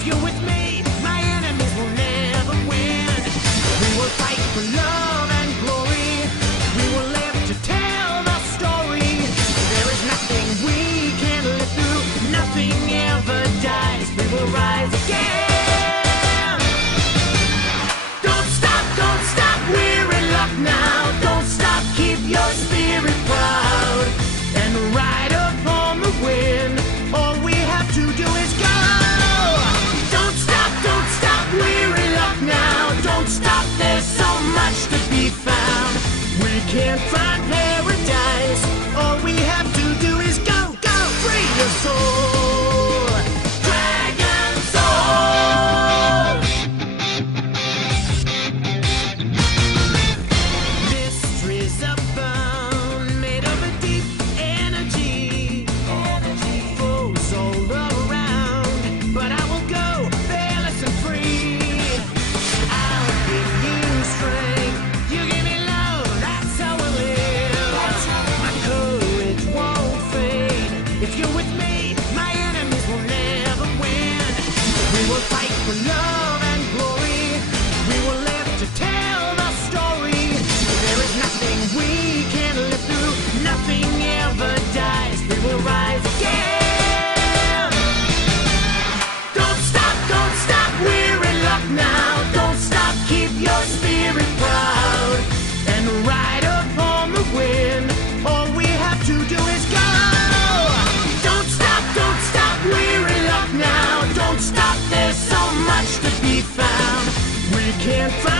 If you're with me, my enemies will never win. We will fight for love and glory. We will live to tell the story. There is nothing we can't live through. Nothing ever dies. We will rise again. Don't stop, we're in luck now. Don't stop, keep your spirit proud. And ride upon the wind. All we have to do is go. Don't stop, we're in luck now. Don't stop, there's so much to be found. We can't find paradise. All we have to do is go, free your soul. Dragon Soul. Mysteries abound, made of a deep energy. Foes all around, but I will go fearless and free. I'll give you strength, you give me love, that's how we live. My courage won't fade. If you're with me, my enemies will never win. We will fight for love and glory. We will live to tell the story. There is nothing we can't live through. Nothing ever dies. We will rise again. Don't stop, we're in luck now. Don't stop, keep your spirit proud. And ride upon the wind. All we have to do is go. Don't stop, we're in luck now. Don't stop, there's so much to be found. We can't find